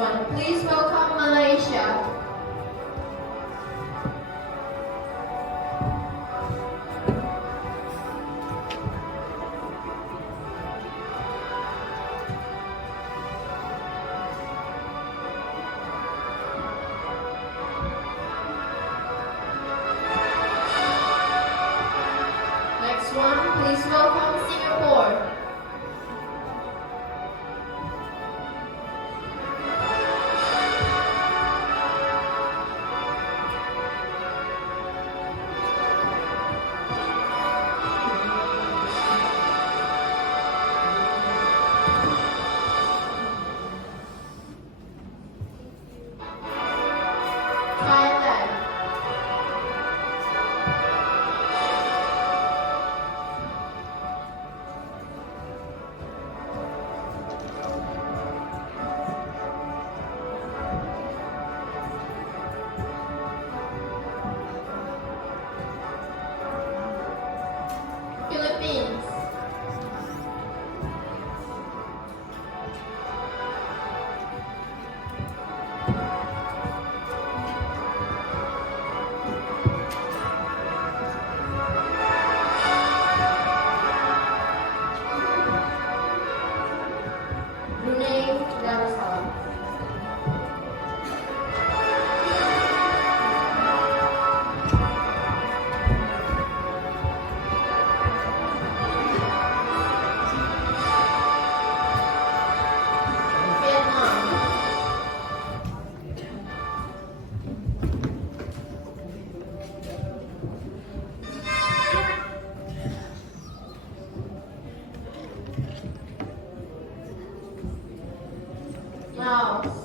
one, please welcome Malaysia. Next one, please welcome Singapore. Thailand. Philippines. Brunei Darussalam. Vietnam. Laos.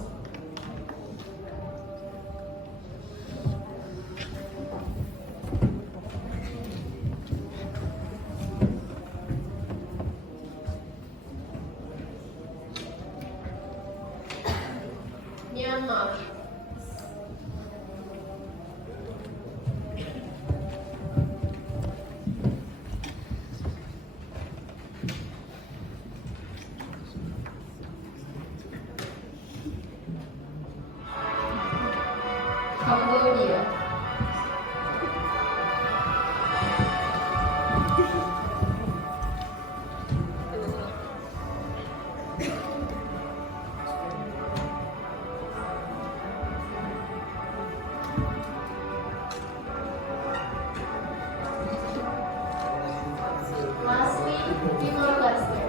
Myanmar. Cambodia. Lastly, Timor-Leste.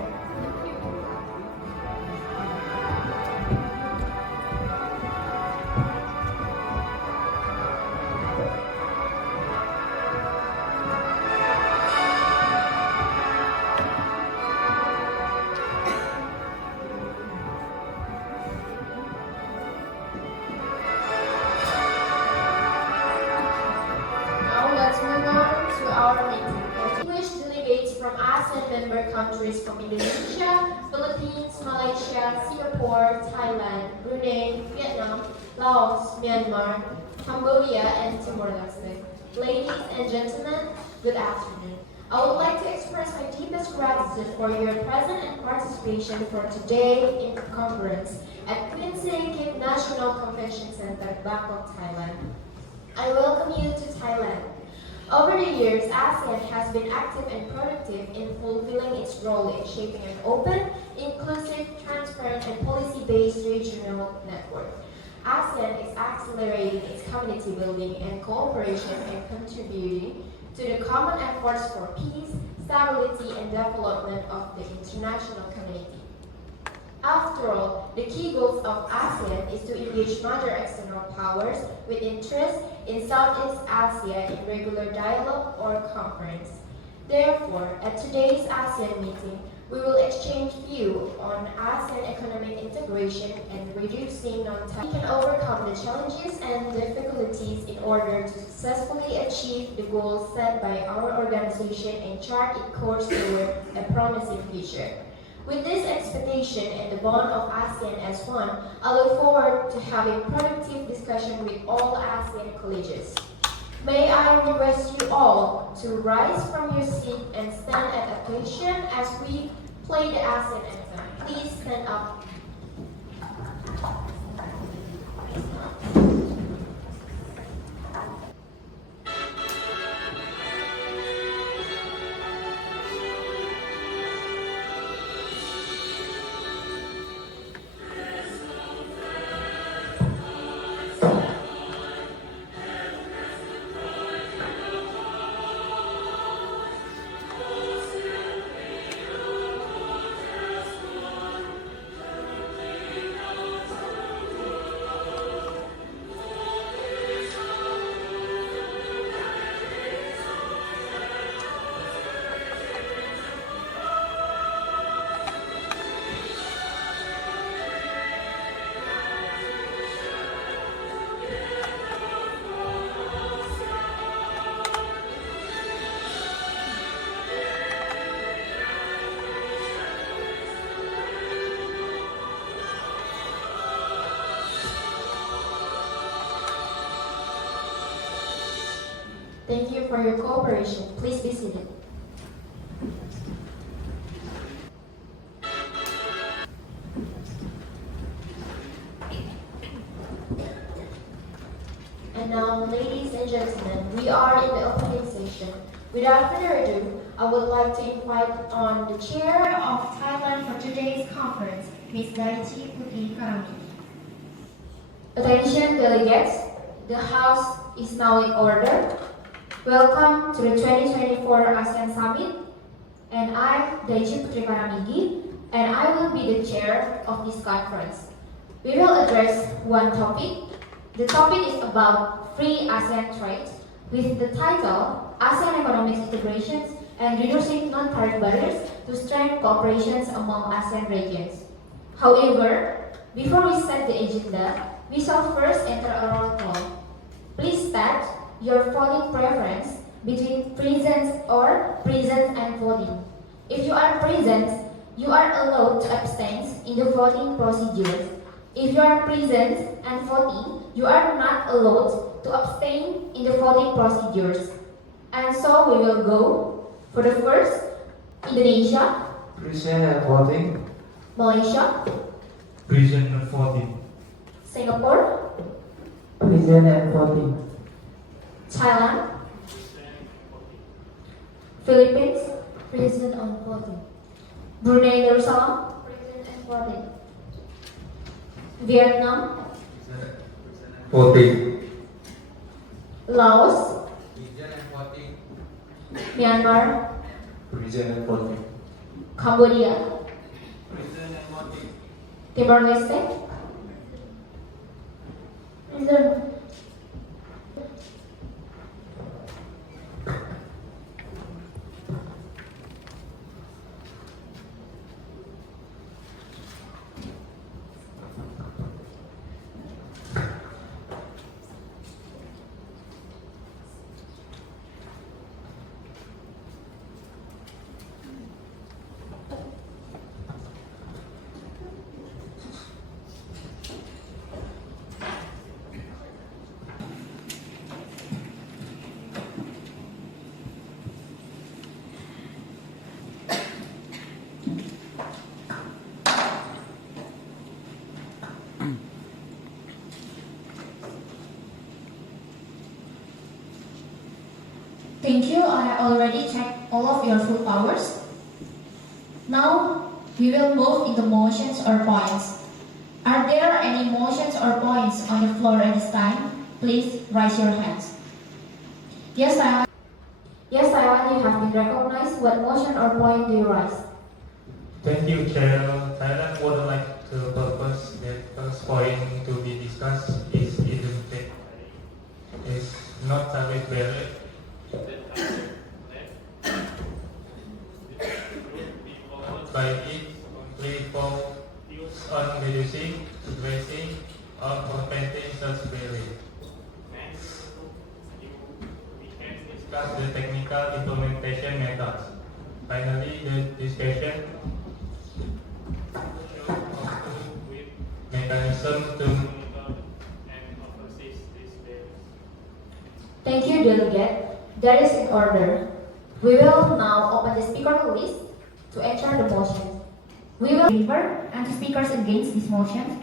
Now let's move on to our meeting. Distinguished delegates from ASEAN member countries from Indonesia, Philippines, Malaysia, Singapore, Thailand, Brunei, Vietnam, Laos, Myanmar, Cambodia, and Timor-Leste. Ladies and gentlemen, good afternoon. I would like to express my deepest gratitude for your presence and participation for today in the conference at Queen Sirikit National Convention Center, Bangkok, Thailand. I welcome you to Thailand. Over the years, ASEAN has been active and productive in fulfilling its role in shaping an open, inclusive, transparent, and policy-based regional network. ASEAN is accelerating its community building and cooperation and contributing to the common efforts for peace, stability, and development of the international community. After all, the key goals of ASEAN is to engage major external powers with interest in Southeast Asia in regular dialogue or conference. Therefore, at today's ASEAN meeting, we will exchange views on ASEAN economic integration and reducing non-tariff. We can overcome the challenges and difficulties in order to successfully achieve the goals set by our organization and chart its course toward a promising future. With this expectation and the bond of ASEAN as one, I look forward to having productive discussion with all ASEAN colleagues. May I request you all to rise from your seat and stand at attention as we play the ASEAN anthem. Please stand up. Thank you for your cooperation. Please be seated. And now, ladies and gentlemen, we are in the opening session. Without further ado, I would like to invite on the chair of Thailand for today's conference, Ms. Daichi Putri Karami. Attention delegates, the House is now in order. Welcome to the 2024 ASEAN Summit, and I, Daichi Putri Karamigi, and I will be the chair of this conference. We will address one topic. The topic is about free ASEAN trade, with the title ASEAN Economic Integrations and Reducing Non-Tariff Barriers to Strengthen Cooperations Among ASEAN Regions. However, before we set the agenda, we shall first enter a roll call. Please state your voting preference between present and voting. If you are present, you are allowed to abstain in the voting procedures. If you are present and voting, you are not allowed to abstain in the voting procedures. And so we will go for the first, Indonesia, Present and voting. Malaysia, Present and voting. Singapore, Present and voting. Thailand, Philippines, present and voting. Brunei Darussalam, present and voting. Vietnam, Voting. Laos, Present and voting. Myanmar, Present and voting. Cambodia, Present and voting. Timor-Leste, present. Thank you. I already checked all of your full powers. Now we will move into motions or points. Are there any motions or points on the floor at this time? Please raise your hands. Yes, Taiwan. Yes, Taiwan, you have been recognized. What motion or point do you raise? Thank you, Chair. Thailand would like to propose that first point to be discussed is identity. Is not tariff barrier. By it, we focus on reducing, addressing, or preventing such barriers. Next, we can discuss the technical implementation methods. Finally, the discussion with mechanism to monitor and oversee these barriers. Thank you, delegate. That is in order. We will now open the speaker list to enter the motion. We will favor and speakers against this motion,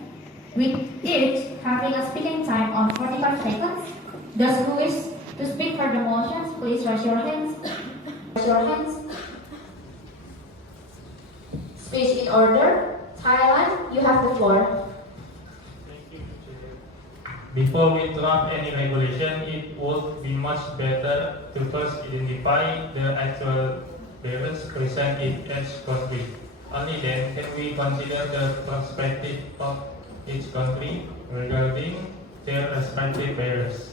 with each having a speaking time of 45 seconds. Those who wish to speak for the motions, please raise your hands. Raise your hands. Speech in order. Thailand, you have the floor. Thank you, Chair. Before we draft any regulation, it would be much better to first identify the actual barriers present in each country. Only then can we consider the perspective of each country regarding their respective barriers,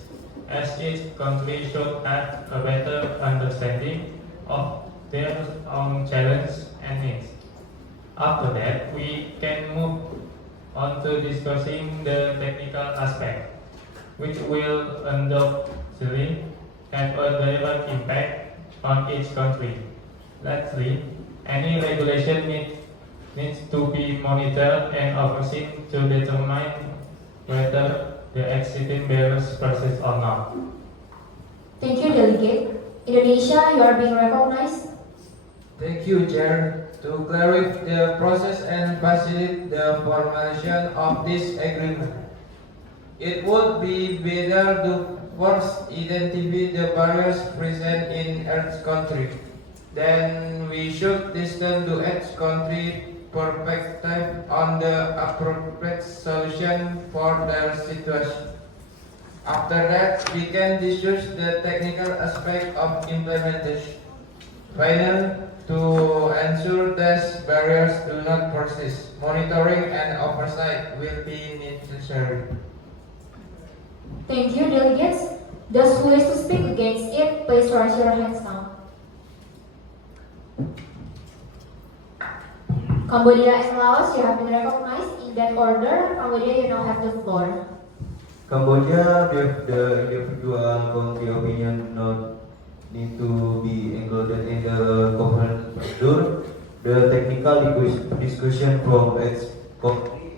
as each country should have a better understanding of their own challenges and needs. After that, we can move on to discussing the technical aspect, which will undoubtedly have a direct impact on each country. Lastly, any regulation needs to be monitored and overseen to determine whether the existing barriers persist or not. Thank you, Delegate. Indonesia, you are being recognized. Thank you, Chair. To clarify the process and facilitate the formulation of this agreement, it would be better to first identify the barriers present in each country. Then we should listen to each country perspective on the appropriate solution for their situation. After that, we can discuss the technical aspect of implementation. Finally, to ensure these barriers do not persist, monitoring and oversight will be necessary. Thank you, Delegates. Those who wish to speak against it, please raise your hands now. Cambodia and Laos, you have been recognized in that order. Cambodia, you now have the floor. Cambodia, the individual country opinion not need to be included in the conference procedure. The technical discussion from its country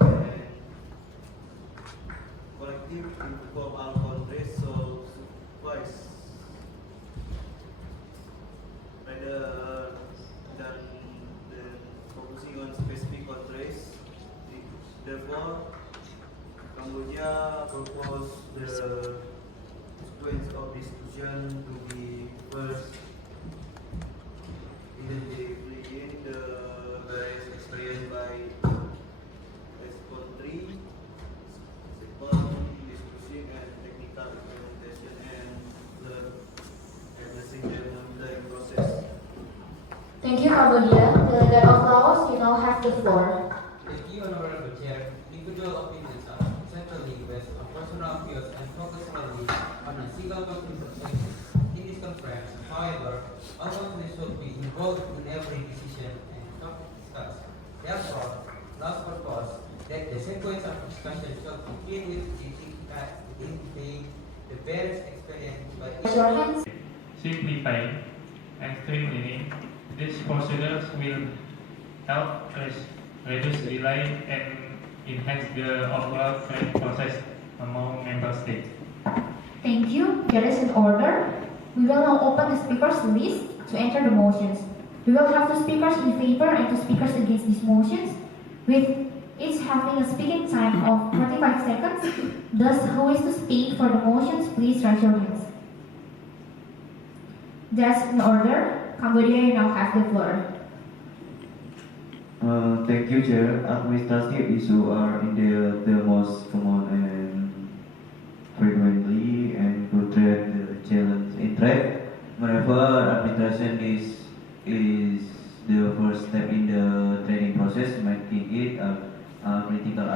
collective inform all countries so supervise rather than focusing on specific countries. Therefore, Cambodia proposed the sequence of discussion to be first identifying the various experienced by each country, second discussing and technical implementation, and third addressing the monitoring process. Thank you, Cambodia. Delegate of Laos, you now have the floor. Thank you, Honorable Chair. Individual opinions are essentially based on personal views and focus solely on a single country perspective. In this conference, however, all countries should be involved in every decision and topic discussed. Therefore, last purpose that the sequence of discussion should begin with identifying the various experience by Raise your hands. Simplifying and streamlining these procedures will help reduce delay and enhance the overall trade process among member states. Thank you. There is an order. We will now open the speakers list to enter the motions. We will have two speakers in favor and two speakers against these motions, with each having a speaking time of 45 seconds. Those who wish to speak for the motions, please raise your hands. That's an order. Cambodia, you now have the floor. Thank you, Chair. Administrative issues are indeed the most common and frequently encountered challenge in trade. Moreover, administration is the first step in the trading process, making it a critical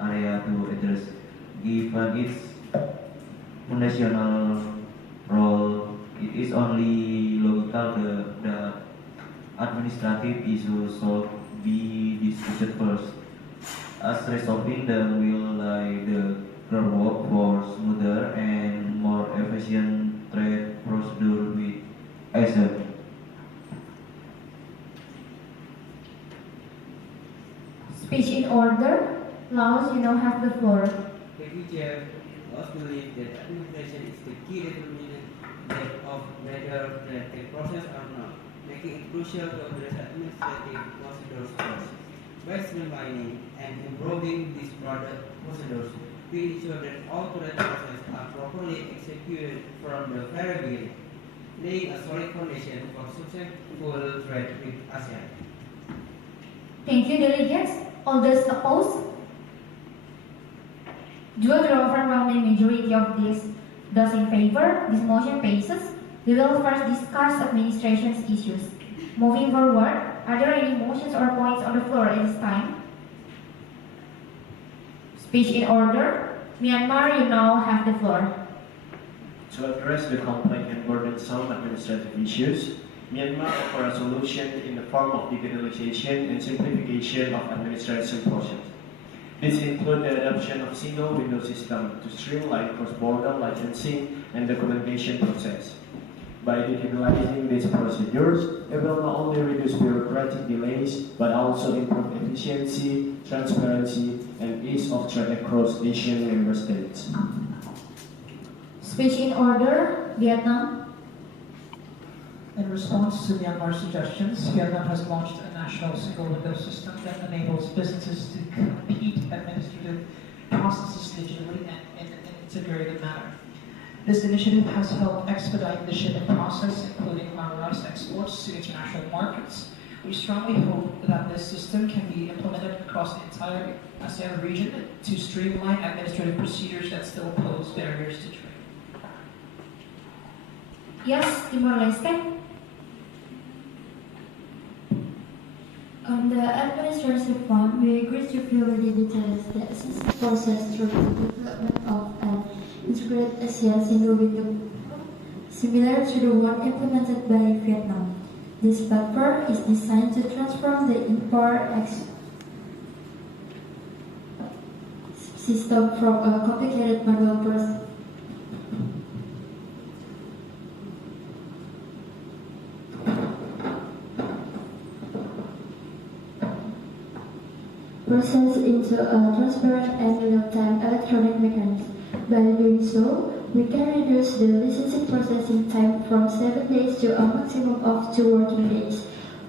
area to address. Given its foundational role, it is only logical the administrative issues should be discussed first, as resolving them will lay the groundwork for smoother and more efficient trade procedure with Asia. Speech in order. Laos, you now have the floor. Thank you, Chair. I also believe that administration is the key determinant of whether the process or not, making it crucial to address administrative procedures first. By streamlining and improving these procedures, we ensure that all trade processes are properly executed from the very beginning, laying a solid foundation for successful trade with ASEAN. Thank you, delegates. All those opposed? Due to the overwhelming majority of those in favor, this motion passes. We will first discuss administration's issues. Moving forward, are there any motions or points on the floor at this time? Speech in order. Myanmar, you now have the floor. To address the complex and burdensome administrative issues, Myanmar offers a solution in the form of digitalization and simplification of administration process. This includes the adoption of single window system to streamline cross-border licensing and documentation process. By digitalizing these procedures, it will not only reduce bureaucratic delays, but also improve efficiency, transparency, and ease of trade across Asian member states. Speech in order. Vietnam. In response to Myanmar's suggestions, Vietnam has launched a national single window system that enables businesses to complete administrative processes digitally and in an integrated manner. This initiative has helped expedite the shipping process, including our rice exports to international markets. We strongly hope that this system can be implemented across the entire ASEAN region to streamline administrative procedures that still pose barriers to trade. Yes, Timor-Leste. On the administrative front, we agree to purely details the assistance process through the development of an integrated ASEAN single window, similar to the one implemented by Vietnam. This platform is designed to transform the import-export system from a complicated manual process into a transparent and real-time electronic mechanism. By doing so, we can reduce the licensing processing time from 7 days to a maximum of 2 working days,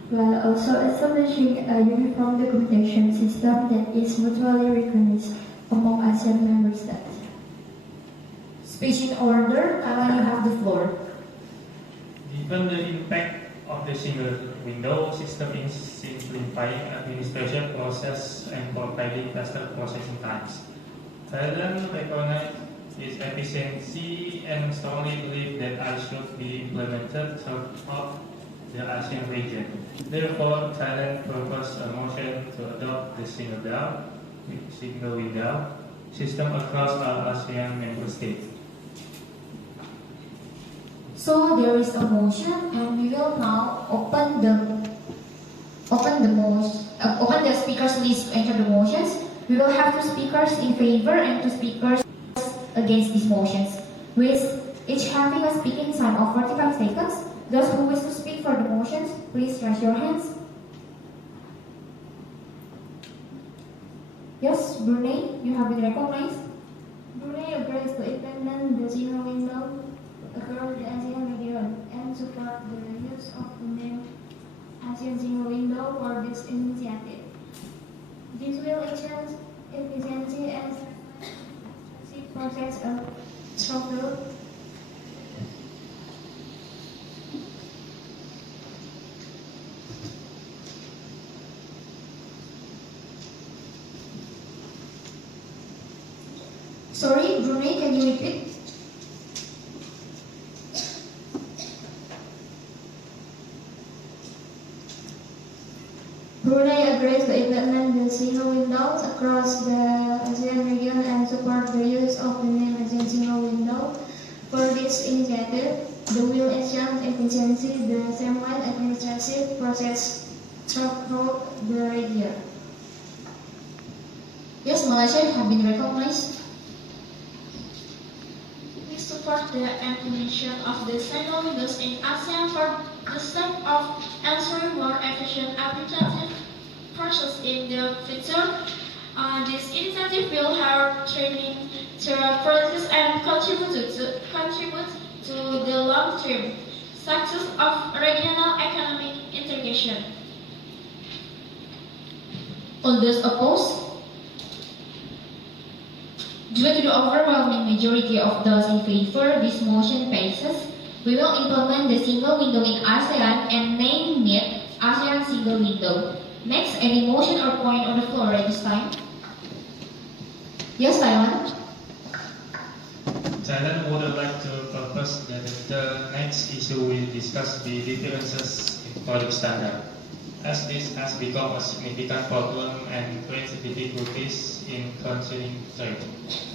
while also establishing a uniform documentation system that is mutually recognized among ASEAN member states. Speech in order. Thailand, you have the floor. Given the impact of the single window system in simplifying administration process and providing faster processing times, Thailand recognizes its efficiency and strongly believe that it should be implemented throughout the ASEAN region. Therefore, Thailand proposes a motion to adopt the single window system across all ASEAN member states. So there is a motion, and we will now open the speakers list to enter the motions. We will have 2 speakers in favor and 2 speakers against these motions, with each having a speaking time of 45 seconds. Those who wish to speak for the motions, please raise your hands. Yes, Brunei, you have been recognized. Brunei agrees to implement the single window across the ASEAN region and support the use of the name ASEAN single window for this initiative. This will enhance efficiency and process of structure. Sorry, Brunei, can you repeat? Brunei agrees to implement the single window across the ASEAN region and support the use of the name ASEAN single window for this initiative. The will enhance efficiency, the streamlined administrative process throughout the region. Yes, Malaysia, you have been recognized. We support the implementation of the single windows in ASEAN for the sake of ensuring more efficient administrative process in the future. This initiative will help training to process and contribute to the long-term success of regional economic integration. All those opposed? Due to the overwhelming majority of those in favor, this motion passes. We will implement the single window in ASEAN and name it ASEAN single window. Next, any motion or point on the floor at this time? Yes, Taiwan? Thailand would like to propose that the next issue will discuss the differences in product standard, as this has become a significant problem and creates difficulties in continuing trade.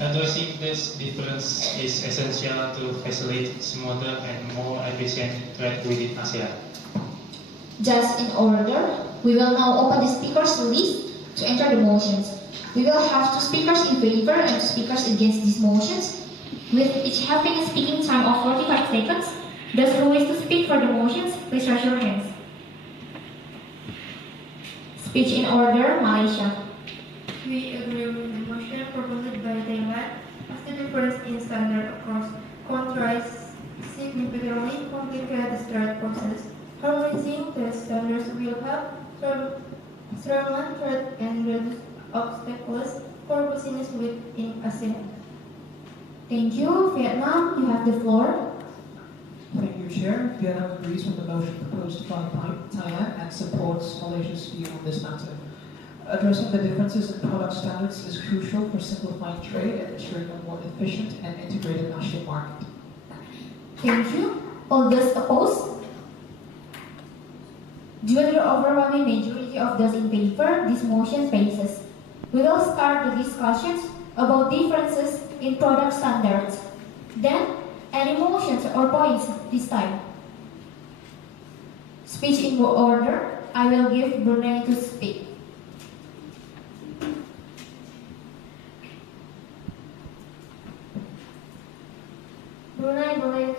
Addressing this difference is essential to facilitate smoother and more efficient trade within ASEAN. Just in order, we will now open the speakers list to enter the motions. We will have 2 speakers in favor and 2 speakers against these motions, with each having a speaking time of 45 seconds. Those who wish to speak for the motions, please raise your hands. Speech in order, Malaysia. We agree with the motion proposed by Thailand as the difference in standard across countries significantly complicate the trade process. Harmonizing the standards will help streamline trade and reduce obstacles for business within ASEAN. Thank you. Vietnam, you have the floor. Thank you, Chair. Vietnam agrees with the motion proposed by Thailand and supports Malaysia's view on this matter. Addressing the differences in product standards is crucial for simplifying trade and ensuring a more efficient and integrated national market. Thank you. All those opposed? Due to the overwhelming majority of those in favor, this motion passes. We will start the discussions about differences in product standards. Then, any motions or points this time? Speech in order. I will give Brunei to speak. Brunei believes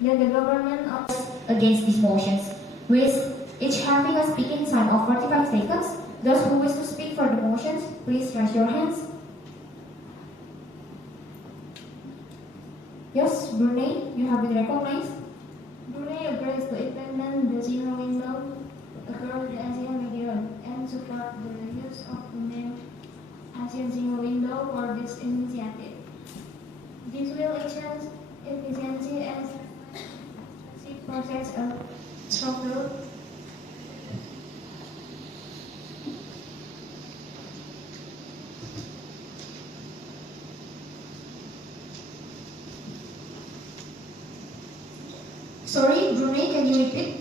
that the government of Against these motions, with each having a speaking time of 45 seconds. Those who wish to speak for the motions, please raise your hands. Yes, Brunei, you have been recognized. Brunei agrees to implement the zero window across the ASEAN region and support the use of the name ASEAN Zero Window for this initiative. This will enhance efficiency and process of software. Sorry, Brunei, can you repeat?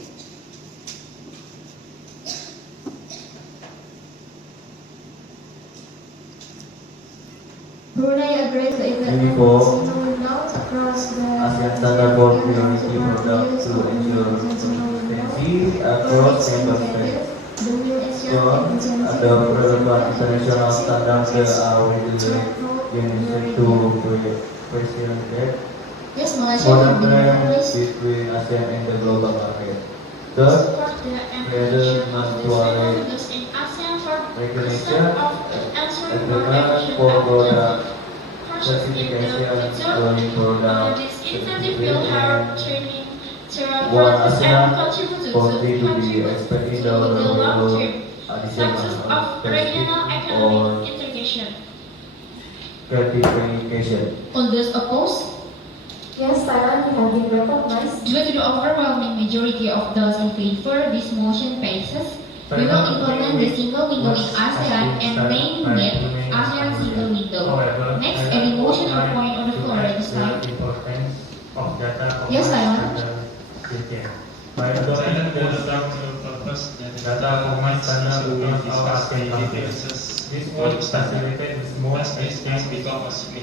Brunei agrees to implement Uniform zero window across the ASEAN standard for priority products to ensure consistency across member states. The will ensure So, efficiency ada relevant international standards that are required to facilitate Yes, Malaysia modern have been trade recognized. between ASEAN and the global market. Third, Support the implementation of the standards in ASEAN for recognition of answering agreement for product certification, growing product This incentive will help training One process and ASEAN contribute body to be to expecting the the long-term additional success of regional or economic integration. gratification. All those opposed? Yes, Thailand have been recognized. Due to the overwhelming majority of those in favor, this motion passes. We will implement the single window in ASEAN and name it ASEAN Single Window. However, Next, any motion or point on the floor at this time? Importance of data Yes, Taiwan. By adopting the data format standard across our ASEAN countries, this would facilitate the smooth exchange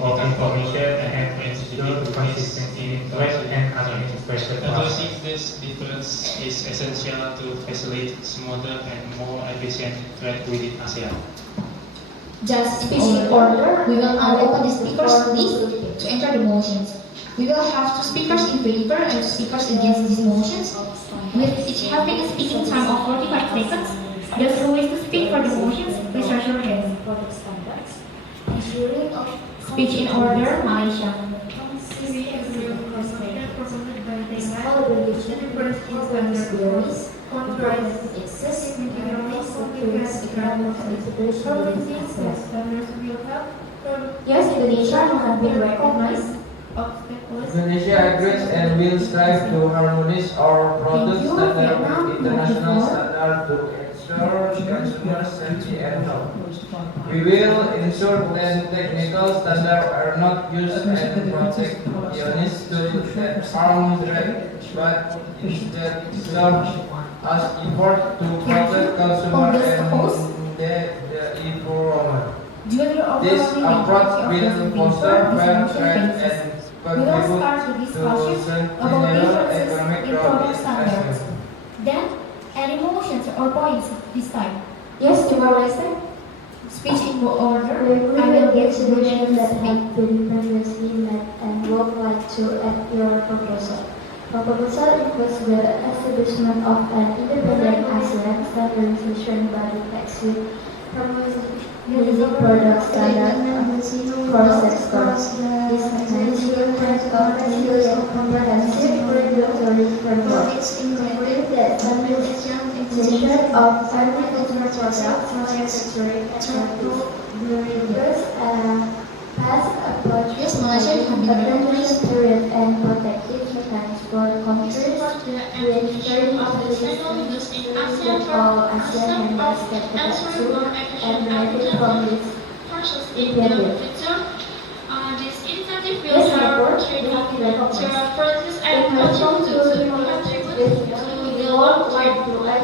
of information and ensure consistency in trade and administrative process. Addressing this difference is essential to facilitate smoother and more efficient trade within ASEAN. Just speech in order. We will now open the speakers list to enter the motions. We will have 2 speakers in favor and 2 speakers against these motions, with each having a speaking time of 45 seconds. Those who wish to speak for the motions, please raise your hands. Speech in order, Malaysia. Yes, Indonesia have been recognized. Indonesia agrees and will strive to harmonize our product standard with international standard to ensure consumer safety and health. We will ensure that technical standards are not used and protectionist to harm trade, but instead serve as effort to protect consumer and the environment. This approach will foster fair trade and We will start the contribute to discussion about sustainable differences economic in growth product in standards. ASEAN. Then, any motions or points this time? Yes, Timor Leste. Speech in order. We I will will give get the solutions that speak. have been previously met and would like to add your proposal. Proposal includes the establishment of an independent ASEAN standardization body tax with harmonizing product standards process course. This management constitutes a comprehensive regulatory framework with the standardization of agricultural products manufacturing and breeders past approaches apprenticeship period and protective mechanisms for countries with very of all ASEAN members that pursue and benefit from this initiative. This initiative will help training to produce and contribute to the long-term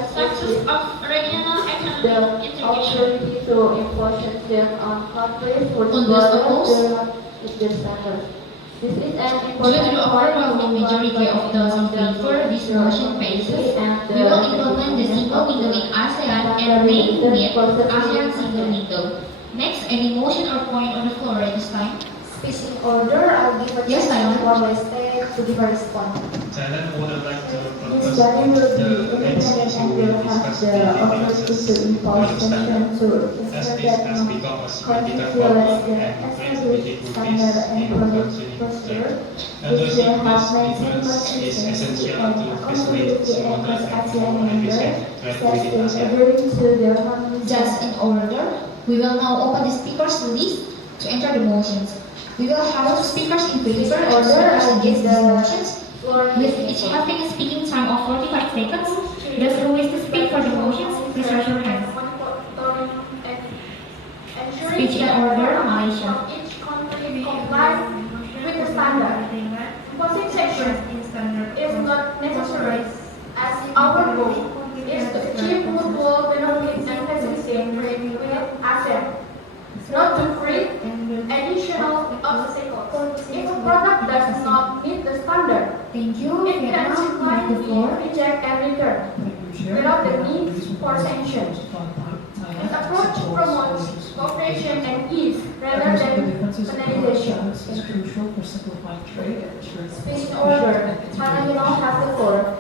success of regional economic integration. Opportunity to impose them on countries with broader standards. This is an Due to the overwhelming majority of those in favor, this motion passes. We will implement the single window in ASEAN and name it ASEAN Single Window. Next, any motion or point on the floor at this time? Speech in order, I'll give a Yes, chance Taiwan. to our state to give a response. Thailand would like to This propose body will be the next independent issue and we will have discuss the the authority to differences impose in standard. sanctions to As ensure this that has no become a significant conflict problem violates the and raised established difficulties standard and in product continuing procedure, trade. which will Addressing have this made difference is consistency essential and to facilitate accountability smoother across and ASEAN more members, efficient trade such within as ASEAN. adhering to the harmonization. Just in order, we will now open the speakers list to enter the motions. We will have speakers in favor and speakers against these motions, with each having a speaking time of 45 seconds. Those who wish to speak for the motions, please raise your hands. Speech in order, Malaysia. Each country complies with the standard. Imposing sanctions is not necessary, as our goal is to achieve mutual benefits and facilitate trade with ASEAN, not to create additional obstacles. If a product does not meet the standard, Thank you. it can Vietnam, simply have the be floor. rejected and returned without the need for sanctions. This approach promotes cooperation and ease rather than penalization. is crucial for simplifying trade and ensuring Speech in order. China, you now have the floor.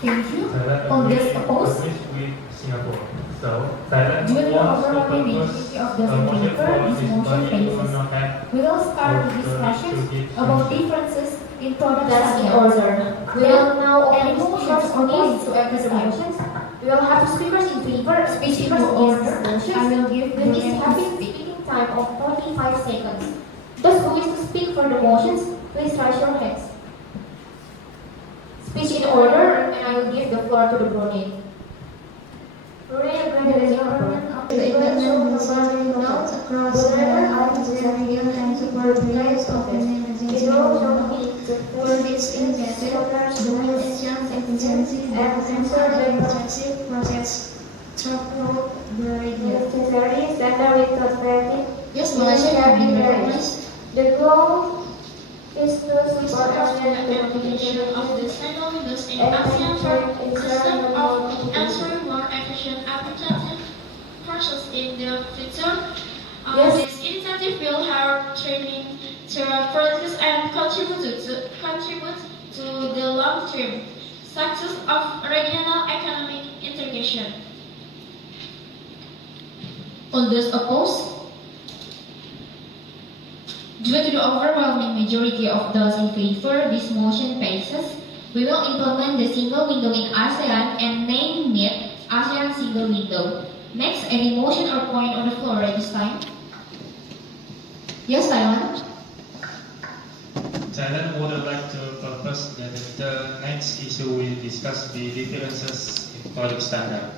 Thank you. Thailand All agrees those opposed? with Singapore. So Thailand Due to the wants to overwhelming propose majority of a those in motion favor, for this this motion body to passes. not have We will start the discussions about differences in product That's in standards. order. We will now Any open the motions speakers or list points to at enter this the time? motions. We will have speakers in favor and Speech in speakers order. against I motions. will give the With each name having speaking time of 45 seconds. Those who wish to speak for the motions, please raise your hands. Speech in order, and I will give the floor to the Brunei. Brunei, the government of the international providing notes across the region and supervisors of the for its investigators, domination, efficiency, and ensure the protective process throughout the region. Necessary standard with prosperity. Yes, Malaysia have been recognized. The goal is to support Discussion ASEAN and implementation of the single windows in and ASEAN ensure system of ensuring ensuring more efficient administrative process in the future. Yes. This initiative will help training to produce and contribute to the long-term success of regional economic integration. All those opposed? Due to the overwhelming majority of those in favor, this motion passes. We will implement the single window in ASEAN and name it ASEAN Single Window. Next, any motion or point on the floor at this time? Yes, Taiwan. Thailand would like to propose that the next issue we discuss the differences in product standard,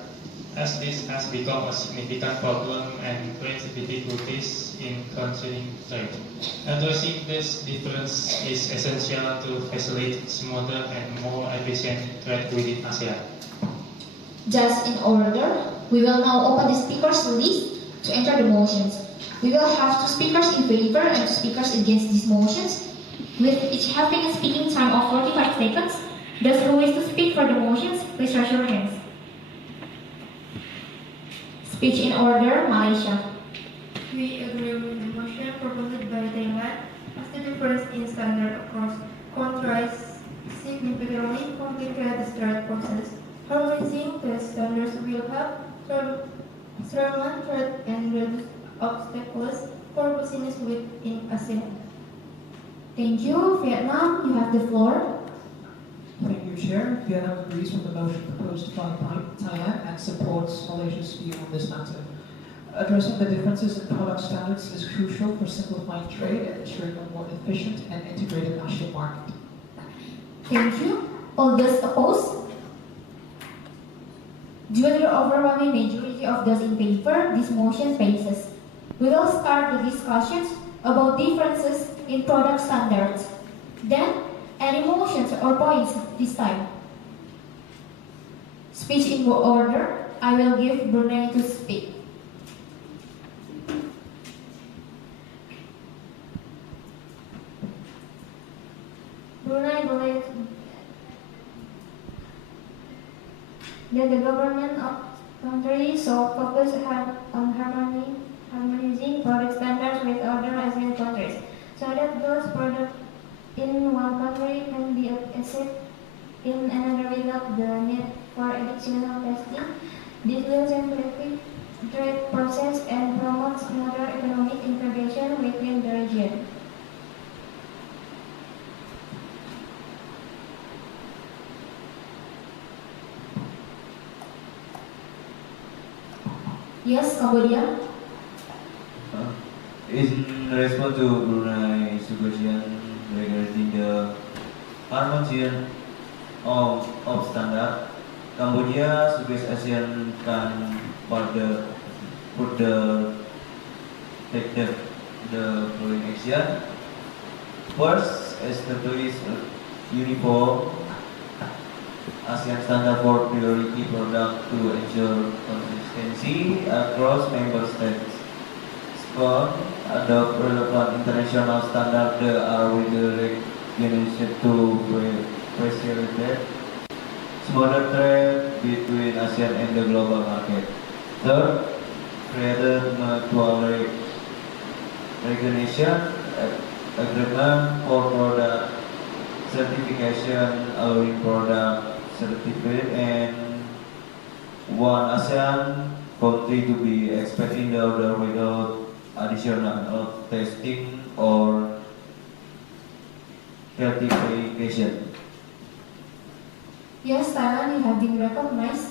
as this has become a significant problem and creates difficulties in continuing trade. Addressing this difference is essential to facilitate smoother and more efficient trade within ASEAN. Just in order, we will now open the speakers list to enter the motions. We will have 2 speakers in favor and 2 speakers against these motions, with each having a speaking time of 45 seconds. Those who wish to speak for the motions, please raise your hands. Speech in order, Malaysia. We agree with the motion proposed by Thailand, as the difference in standard across countries significantly complicate the trade process. Harmonizing the standards will help strengthen trade and reduce obstacles. for business within ASEAN. Thank you. Vietnam, you have the floor. Thank you, Chair. Vietnam agrees with the motion proposed by Thailand and supports Malaysia's view on this matter. Addressing the differences in product standards is crucial for simplifying trade and ensuring a more efficient and integrated national market. Thank you. All those opposed? Due to the overwhelming majority of those in favor, this motion passes. We will start the discussions about differences in product standards. Then, any motions or points this time? Speech in order. I will give Brunei to speak. Brunei believes that the government of country should focus on harmonizing product standards with other ASEAN countries, so that those products in one country can be accepted in another without the need for additional testing. This will simplify trade process and promote smoother economic integration within the region. Yes, Cambodia. In response to Brunei's question regarding the harmonization of standard, Cambodia suggests ASEAN can further take the following action. First, establish a uniform ASEAN standard for priority product to ensure consistency across member states. Second, adopt relevant international standards that are widely recognized to facilitate smoother trade between ASEAN and the global market. Third, create a mutual recognition agreement for product certification, allowing product certificate and one ASEAN country to be expected in the order without additional testing or certification. Yes, Thailand, you have been recognized.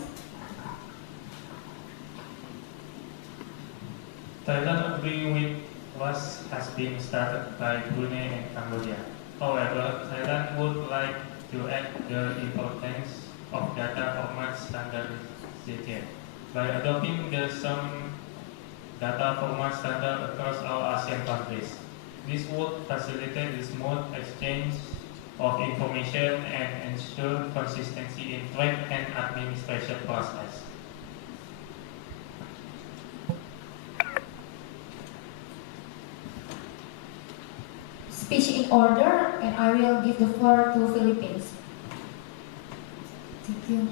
Thailand agree with what has been started by Brunei and Cambodia. However, Thailand would like to add the importance of data format standardization by adopting the some data format standard across all ASEAN countries. This would facilitate the smooth exchange of information and ensure consistency in trade and administration process. Speech in order, and I will give the floor to Philippines. Thank you.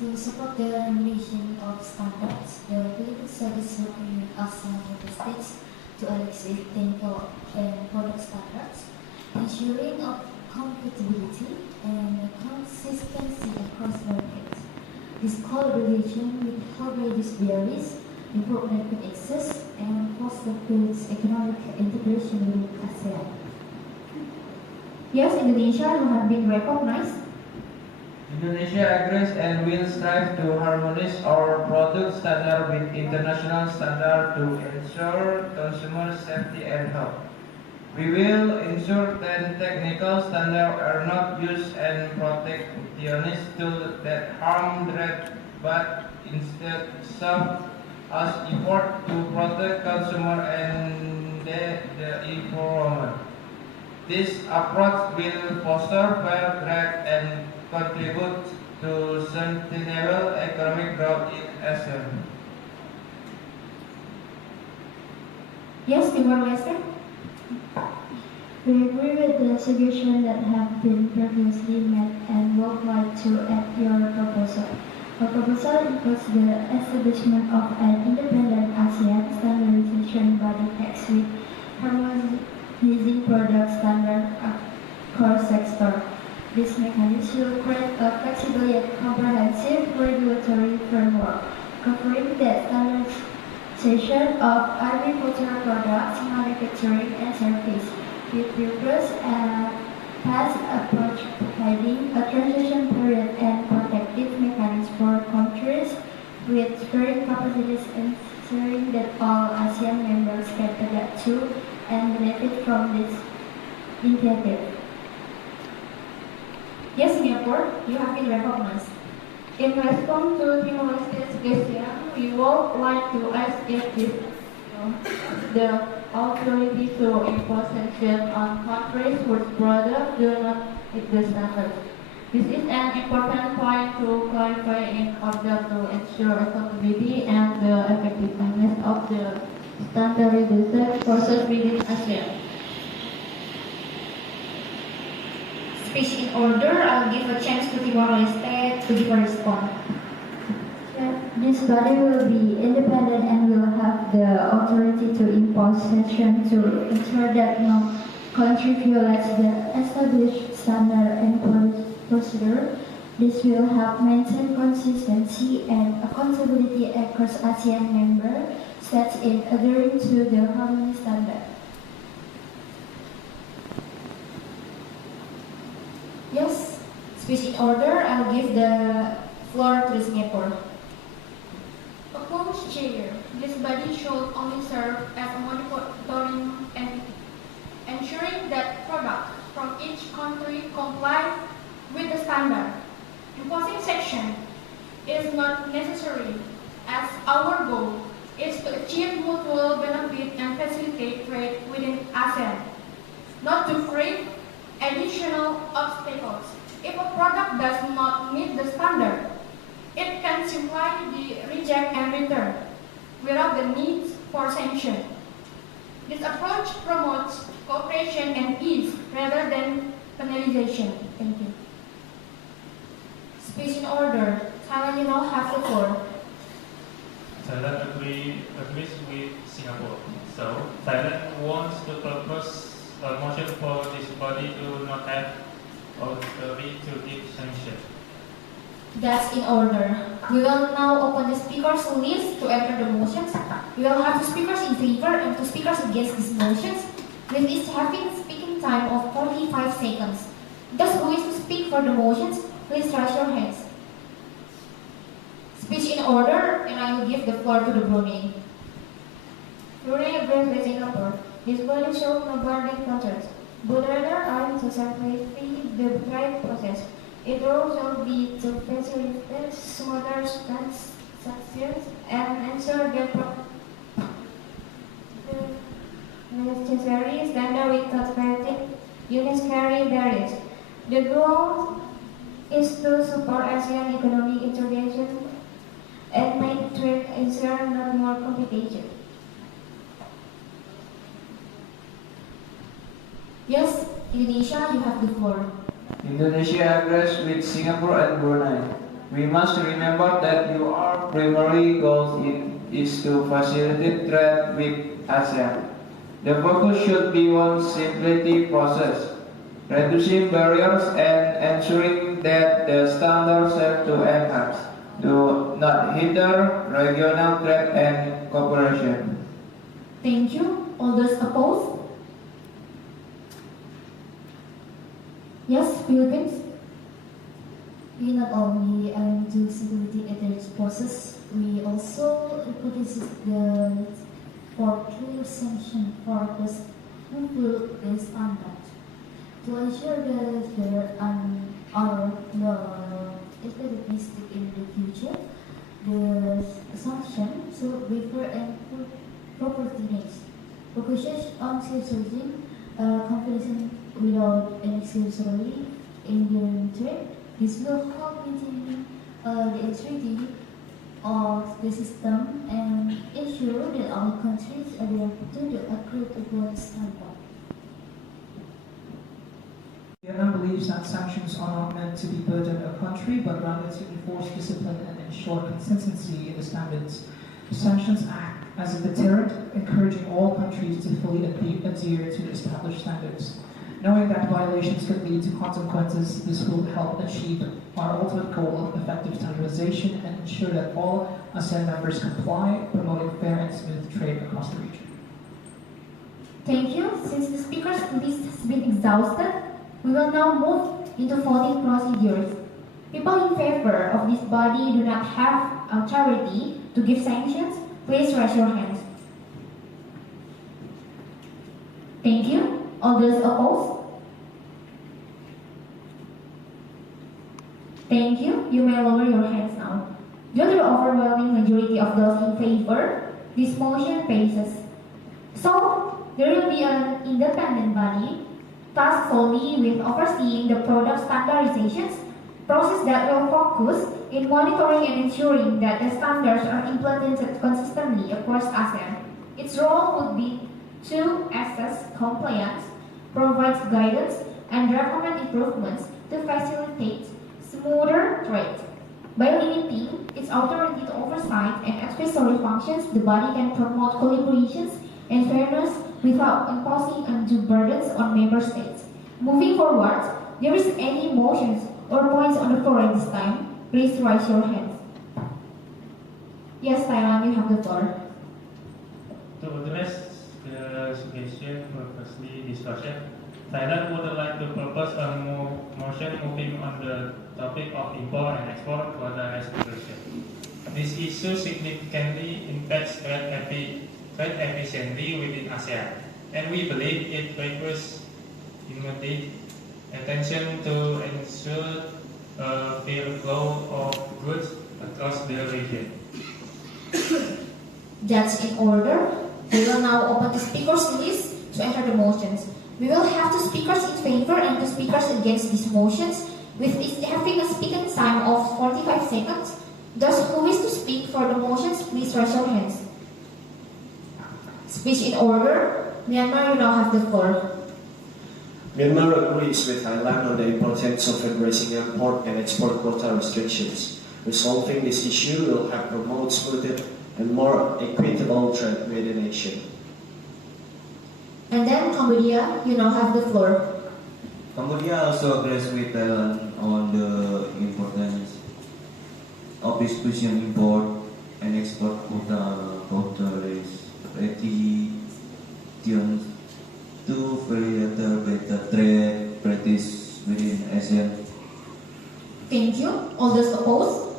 To support the harmonization of standards, the Philippines Service working with ASEAN member states to elevate technical and product standards, ensuring of compatibility and consistency across markets. This collaboration will help reduce barriers, improve market access, and foster goods economic integration with ASEAN. Yes, Indonesia, you have been recognized. Indonesia agrees and will strive to harmonize our product standard with international standards to ensure consumer safety and health. We will ensure that technical standards are not used and protectionist tools that harm trade, but instead serve as effort to protect consumer and the environment. This approach will foster fair trade and contribute to sustainable economic growth in ASEAN. Yes, Timor-Leste. We agree with the suggestions that have been previously made and would like to add your proposal. Our proposal includes the establishment of an independent ASEAN standardization body tax with harmonizing product standards across sectors. This mechanism will create a flexible yet comprehensive regulatory framework, covering the of agricultural products, manufacturing and service, with purpose and past approach providing a transition period and protective mechanisms for countries with varying capacities, ensuring that all ASEAN members can adapt to and benefit from this initiative. Yes, Singapore, you have been recognized. In response to Timor-Leste's question, we would like to ask if the authority to impose sanctions on countries whose products do not meet the standards. This is an important point to clarify in order to ensure accountability and the effectiveness of the standardization process within ASEAN. Speech in order, I'll give a chance to Timor-Leste to give a response. This body will be independent and will have the authority to impose sanctions to ensure that no country violates the established standard and procedure. This will help maintain consistency and accountability across ASEAN member states in adhering to the harmony standard. Yes, speech in order, I'll give the floor to Singapore. Opposed Chair, this body should only serve as a monitoring entity, ensuring that products from each country comply with the standard. Imposing sanction is not necessary, as our goal is to achieve mutual benefit and facilitate trade within ASEAN, not to create additional obstacles. If a product does not meet the standard, it can simply be rejected and returned without the need for sanction. This approach promotes cooperation and ease rather than penalization. Thank you. Speech in order. Thailand, you now have the floor. Thailand agrees with Singapore. So Thailand wants to propose a motion for this body to not have authority to give sanction. That's in order. We will now open the speakers list to enter the motions. We will have two speakers in favor and two speakers against these motions, with each having a speaking time of 45 seconds. Those who wish to speak for the motions, please raise your hands. Speech in order, and I will give the floor to the Brunei. Brunei agrees with Singapore. This body shows no burning concerns, but rather aims to simplify the trade process. It also be to facilitate smoother transactions and ensure that the necessary standard without creating unnecessary barriers. The goal is to support ASEAN economic integration and make trade easier, not more competitive. Yes, Indonesia, you have the floor. Indonesia agrees with Singapore and Brunei. We must remember that our primary goal is to facilitate trade with ASEAN. The focus should be on simplifying process, reducing barriers, and ensuring that the standards set to enhance do not hinder regional trade and cooperation. Thank you. All those opposed? Yes, Philippines. We not only aim to security at the process, we also advocate the for clear sanction for those who follow the standard. To ensure that there are no instabilities in the future, the sanction should refer and property needs. Focuses on safeguarding competition without unnecessarily endangering trade. This will help maintain the integrity of the system and ensure that all countries adhere to the agreed-upon standard. Vietnam believes that sanctions are not meant to be burden a country, but rather to enforce discipline and ensure consistency in the standards. Sanctions act as a deterrent, encouraging all countries to fully adhere to the established standards. Knowing that violations could lead to consequences, this will help achieve our ultimate goal of effective standardization and ensure that all ASEAN members comply, promoting fair and smooth trade across the region. Thank you. Since the speakers list has been exhausted, we will now move into voting procedures. People in favor of this body do not have authority to give sanctions. Please raise your hands. Thank you. All those opposed? Thank you. You may lower your hands now. Due to the overwhelming majority of those in favor, this motion passes. So, there will be an independent body tasked solely with overseeing the product standardizations process that will focus in monitoring and ensuring that the standards are implemented consistently across ASEAN. Its role would be to assess compliance, provide guidance, and recommend improvements to facilitate smoother trade. By limiting its authority to oversight and advisory functions, the body can promote collaborations and fairness without imposing undue burdens on member states. Moving forward, there is any motions or points on the floor at this time, please raise your hands. Yes, Thailand, you have the floor. To address the suggestion previously discussion, Thailand would like to propose a motion moving on the topic of import and export quota restriction. This issue significantly impacts trade efficiency within ASEAN, and we believe it requires immediate attention to ensure a fair flow of goods across the region. That's in order. We will now open the speakers list to enter the motions. We will have two speakers in favor and two speakers against these motions, with each having a speaking time of 45 seconds. Those who wish to speak for the motions, please raise your hands. Speech in order. Myanmar, you now have the floor. Myanmar agrees with Thailand on the importance of embracing import and export quota restrictions. Resolving this issue will help promote smoother and more equitable trade with the nation. And then Cambodia, you now have the floor. Cambodia also agrees with Thailand on the importance of exclusion import and export quota restrictions to further better trade practice within ASEAN. Thank you. All those opposed?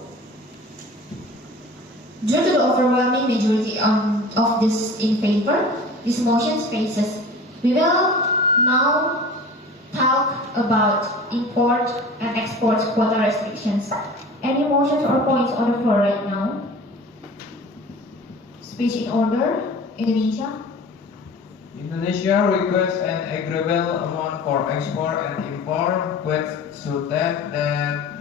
Due to the overwhelming majority of this in favor, this motion passes. We will now talk about import and export quota restrictions. Any motions or points on the floor right now? Speech in order. Indonesia. Indonesia requests an agreeable amount for export and import, but so that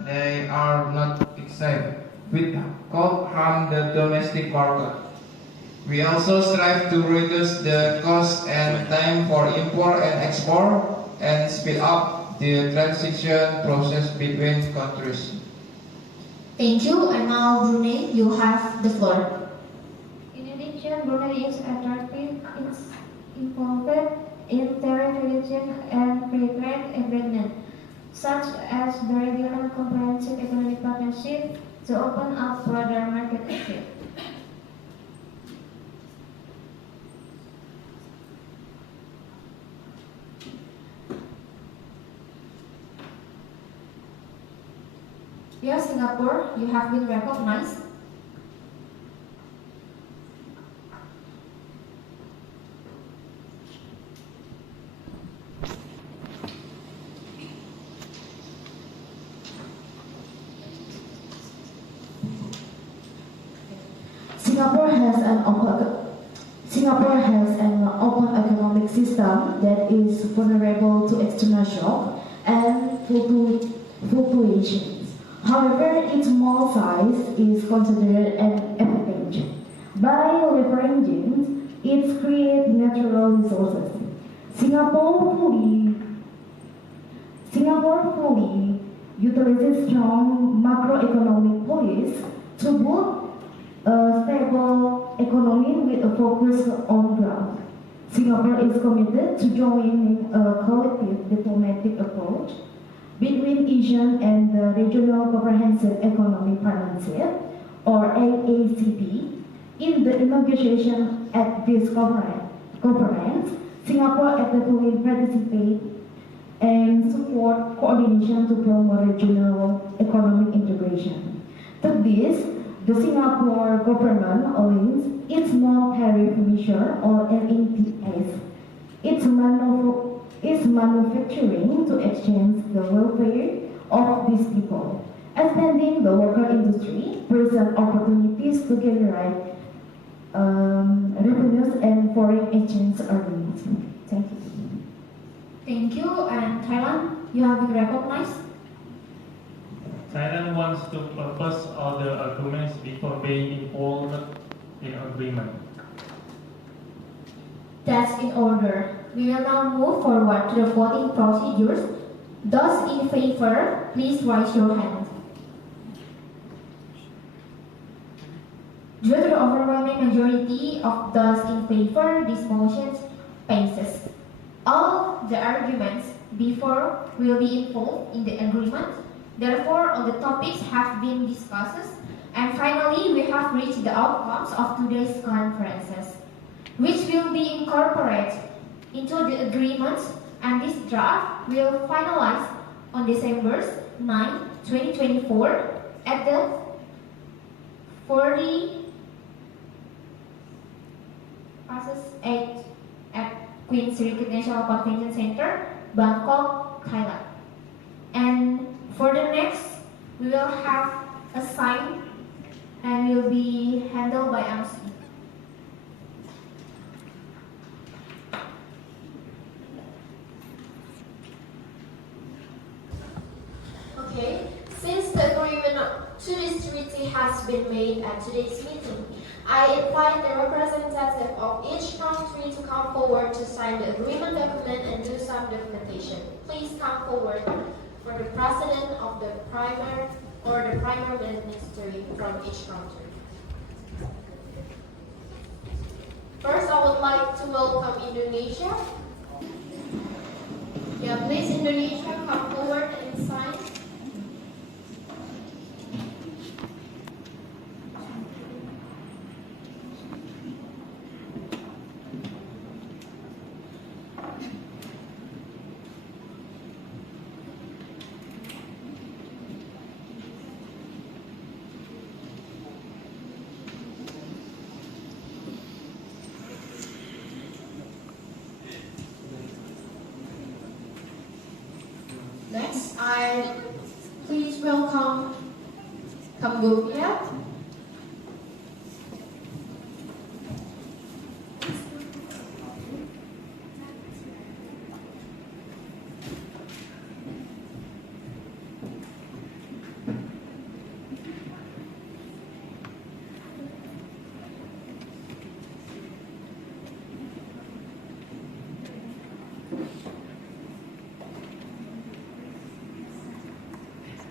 they are not excessive, which could harm the domestic market. We also strive to reduce the cost and time for import and export and speed up the transition process between countries. Thank you. And now Brunei, you have the floor. In addition, Brunei is attractive, it's involved in territorial and free trade agreement, such as the Regional Comprehensive Economic Partnership, to open up broader market access. Yes, Singapore, you have been recognized. Singapore has an open economic system that is vulnerable to external shock and fluctuations. However, its small size is considered an advantage. By leveraging its create natural resources, Singapore fully utilizes strong macroeconomic policies to build a stable economy with a focus on growth. Singapore is committed to joining a collective diplomatic approach between ASEAN and the Regional Comprehensive Economic Partnership, or AACP. In the negotiation at this conference, Singapore actively participates and support coordination to promote regional economic integration. To this, the Singapore government aligns its non-tariff measure, or NETS, its manufacturing to exchange the welfare of these people. Expanding the local industry present opportunities to generate revenues and foreign exchange earnings. Thank you. Thank you. And Thailand, you have been recognized. Thailand wants to propose all the arguments before being involved in agreement. That's in order. We will now move forward to the voting procedures. Those in favor, please raise your hand. Due to the overwhelming majority of those in favor, this motion passes. All the arguments before will be involved in the agreement. Therefore, all the topics have been discussed. And finally, we have reached the outcomes of today's conferences, which will be incorporated into the agreements, and this draft will finalize on December 9, 2024 at the 40+8 at Queen Sirikit National Convention Center, Bangkok, Thailand. And for the next, we will have a sign and will be handled by MC. Okay, since the agreement to this treaty has been made at today's meeting, I invite the representative of each country to come forward to sign the agreement document and do some documentation. Please come forward for the president of the primary or the primary ministry from each country. First, I would like to welcome Indonesia. Yeah, please, Indonesia, come forward and sign. Next, I please welcome Cambodia.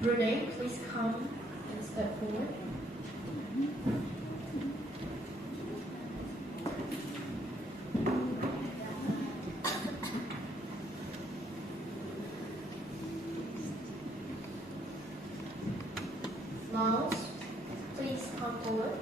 Brunei, please come and step forward. Laos, please come forward.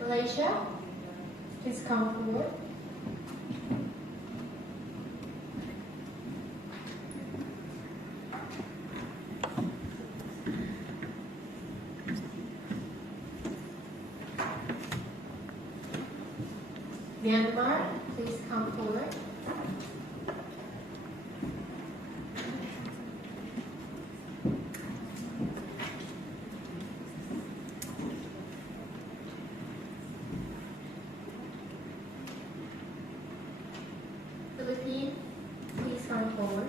Malaysia, please come forward. Myanmar, please come forward. Philippines, please come forward.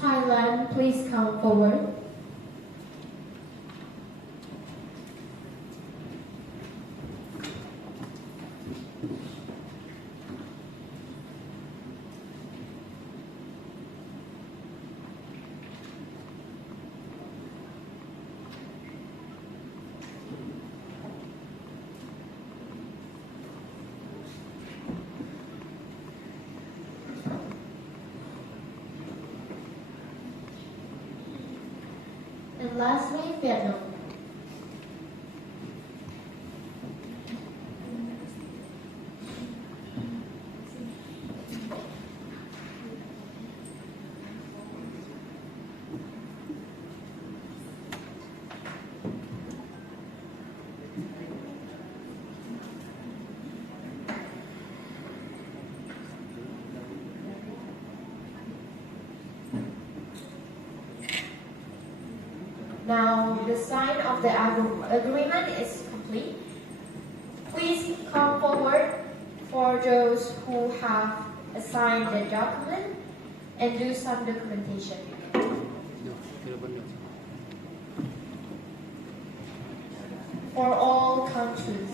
Thailand, please come forward. And lastly, Vietnam. Now, the sign of the agreement is complete. Please come forward for those who have signed the document and do some documentation. For all countries,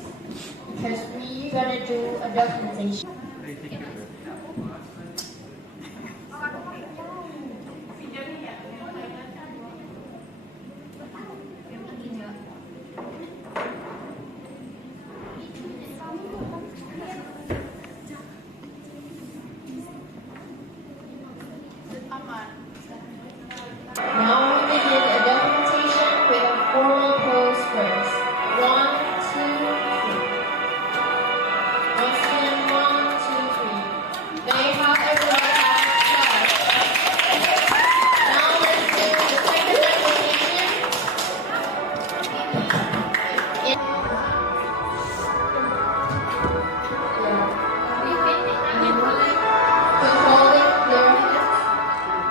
because we're gonna do a documentation. Now we begin a documentation with a formal pose first. 1, 2, 3. Once again, 1, 2, 3. May I have everyone have Now let's do the second documentation. Controlling their hands,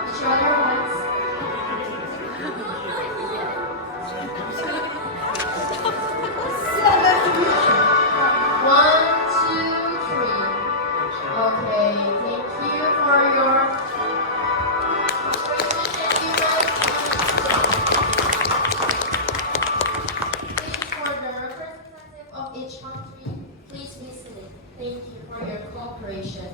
each other hands. One, two, three. Okay, thank you for your Please, for the representative of each country, please be seated. Thank you for your cooperation.